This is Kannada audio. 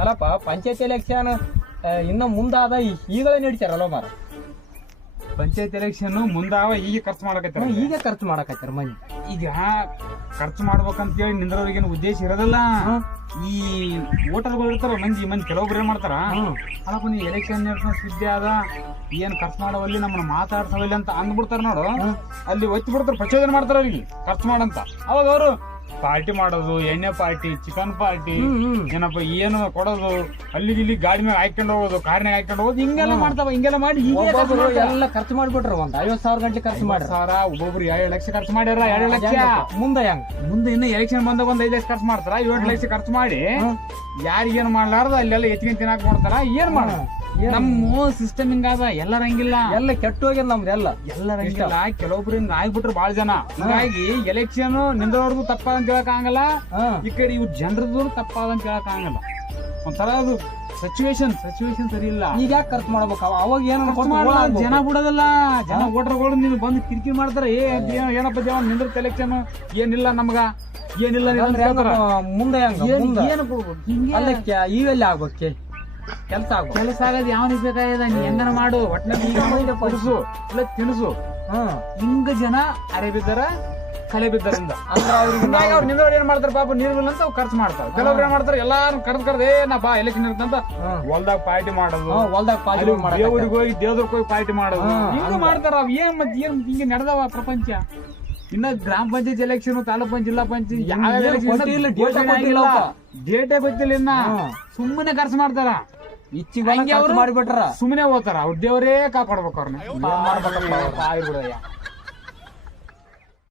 ಅಲ್ಲಪ್ಪ ಪಂಚಾಯತ್ ಎಲೆಕ್ಷನ್ ಇನ್ನ ಮುಂದಾದ ಈಗಲೇ ನಡೀತಾರಲ್ಲ ಮಾರ. ಪಂಚಾಯತ್ ಎಲೆಕ್ಷನ್ ಮುಂದಾವ ಈಗ ಖರ್ಚು ಮಾಡಕತ್ತಾರ. ಈಗ ಖರ್ಚು ಮಾಡಕತ್ತಾರ ಮಂದಿ. ಈಗ ಖರ್ಚು ಮಾಡ್ಬೇಕಂತೇಳಿ ನಿಂದ್ರವ್ರಿಗೇನು ಉದ್ದೇಶ ಇರೋದಿಲ್ಲ. ಈ ವೋಟರ್ಗಳು ಇರ್ತಾರ ಮಂದಿ ಕೆಲವೊಬ್ರು ಏನ್ ಮಾಡ್ತಾರ, ಅಲ್ಲಪ್ಪ ನೀವು ಎಲೆಕ್ಷನ್ ಸುದ್ದಿ ಆದ ಏನ್ ಖರ್ಚು ಮಾಡೋವಲ್ಲಿ ನಮ್ಮನ್ನ ಮಾತಾಡ್ಸವಲ್ಲಿ ಅಂತ ಅಂದ್ಬಿಡ್ತಾರ ನೋಡು. ಅಲ್ಲಿ ಒತ್ತಿ ಬಿಡ್ತಾರ, ಪ್ರಚೋದನೆ ಮಾಡ್ತಾರ ಅವ್ರಿಗೆ ಖರ್ಚು ಮಾಡಂತ. ಅವಾಗ ಅವರು ಪಾರ್ಟಿ ಮಾಡೋದು, ಎಣ್ಣೆ ಪಾರ್ಟಿ, ಚಿಕನ್ ಪಾರ್ಟಿ, ಏನಪ್ಪ ಏನು ಕೊಡೋದು, ಅಲ್ಲಿ ಇಲ್ಲಿ ಗಾಡಿ ಮೇಲೆ ಹಾಕೊಂಡು ಹೋಗೋದು, ಕಾರ್ನಾಗ ಹಾಕೊಂಡು ಹೋಗೋದು, ಹಿಂಗೆಲ್ಲ ಮಾಡ್ತಾವ. ಹಿಂಗೆಲ್ಲ ಮಾಡಿ ಎಲ್ಲ ಖರ್ಚು ಮಾಡ್ಬಿಟ್ರ. ಒಂದ್ 50,000 ಗಂಟೆ ಖರ್ಚು ಮಾಡ್ಯಾರ. ಒಬ್ಬೊಬ್ರು 2 ಲಕ್ಷ ಖರ್ಚು ಮಾಡ್ಯಾರ. 2 ಲಕ್ಷ ಮುಂದೆ ಇನ್ನು ಎಲೆಕ್ಷನ್ ಬಂದಾಗ 5 ಲಕ್ಷ ಖರ್ಚು ಮಾಡ್ತಾರ. 7 ಲಕ್ಷ ಖರ್ಚು ಮಾಡಿ ಯಾರಿಗೇನು ಮಾಡ್ಲಾರ್ದ ಅಲ್ಲೆಲ್ಲ ಎತ್ಕೊಂಡ್ ತಿನ್ನಾಕ್ ಮಾಡ್ತಾರ. ಏನ್ ಮಾಡ, ನಮ್ಮ ಸಿಸ್ಟಮ್ ಹಿಂಗಾದ. ಎಲ್ಲರಂಗಿಲ್ಲ, ಎಲ್ಲ ಕೆಟ್ಟ ಹೋಗ್ಯದ ನಮ್ದು. ಎಲ್ಲರಂಗಿಲ್ಲ, ಕೆಲವೊಬ್ರು ಹಿಂಗ ಆಗ್ಬಿಟ್ರು ಬಾಳ ಜನ. ಹಿಂಗಾಗಿ ಎಲೆಕ್ಷನ್ ನಿಂದ್ರವ್ರದ್ದು ತಪ್ಪಾದಂತ ಹೇಳಕ್ ಆಗಲ್ಲ, ಈ ಕಡೆ ಇವ್ರು ಜನರದ್ದು ತಪ್ಪಾದಂತ ಹೇಳಕ್ ಆಗಲ್ಲ. ಒಂಥರ ಅದು ಸಿಚುವೇಶನ್ ಸರಿ ಇಲ್ಲ. ಈಗ ಯಾಕೆ ಖರ್ಚು ಮಾಡ್ಬೇಕು? ಅವಾಗ ಏನು ಜನ ಬಿಡೋದಲ್ಲ. ಜನ ವೋಟರ್ಗಳು ನೀವು ಬಂದು ಕಿರಿಕಿರಿ ಮಾಡ್ತಾರ. ಏನಪ್ಪ ದೇವ ನಿಂದ್ರ ಎಲೆಕ್ಷನ್ ಏನಿಲ್ಲ, ನಮ್ಗ ಏನಿಲ್ಲ ಮುಂದೆ ಈಗಲ್ಲಿ ಆಗ್ಬೇಕು. ಕೆಲಸ ಆಗೋದು ಯಾವನಿಗೆ ಬೇಕಾಗಿದೆ. ನೀ ಹೆಂಗನ ಮಾಡು, ಒಟ್ಟಿನಲ್ಲಿ ಕೊಡಿಸು ಇಲ್ಲ ತಿನ್ಸು. ಹಿಂಗ ಜನ ಅರೆ ಬಿದ್ದಾರ, ಕಲೆ ಬಿದ್ದರಿಂದ ಅವ್ರು ನಿಂದವ್ರು ಏನ್ ಮಾಡ್ತಾರ, ಪಾಪ ನೀರು ಅಂತ ಖರ್ಚು ಮಾಡ್ತಾರ. ಕೆಲವ್ರು ಏನ್ ಮಾಡ್ತಾರ, ಎಲ್ಲಾರು ಕಡ್ದ್ ನಾ ಬಾ ಎಲೆಕ್ಷನ್ ಇರ್ತಂತ ಹೊಲ್ದಾಗ ಪಾರ್ಟಿ ಮಾಡೋದು, ದೇವ್ರಿಗೆ ಹೋಗಿ ದೇವ್ರಿಗೆ ಹೋಗಿ ಪಾರ್ಟಿ ಮಾಡೋದು, ಹಿಂಗ ಮಾಡ್ತಾರ. ಅವ್ ಏನ್ ಮತ್ತೆ ಏನ್ ಹಿಂಗೆ ನಡೆದವ ಪ್ರಪಂಚ. ಇನ್ನ ಗ್ರಾಮ ಪಂಚಾಯತ್ ಎಲೆಕ್ಷನ್, ತಾಲೂಕ್ ಪಂಚಾಯತ್, ಜಿಲ್ಲಾ ಪಂಚಾಯತ್ ಡೇಟೇ ಗೊತ್ತಿಲ್ಲ. ಇನ್ನ ಸುಮ್ಮನೆ ಖರ್ಚು ಮಾಡ್ತಾರ. ಇಚ್ಚಿಗೆ ಮಾಡಿಬಿಟ್ರ ಸುಮ್ಮನೆ ಹೋಗ್ತಾರ. ಅವ್ರ ದೇವರೇ ಕಾಪಾಡ್ಬೇಕು ಅವ್ರನ್ನ.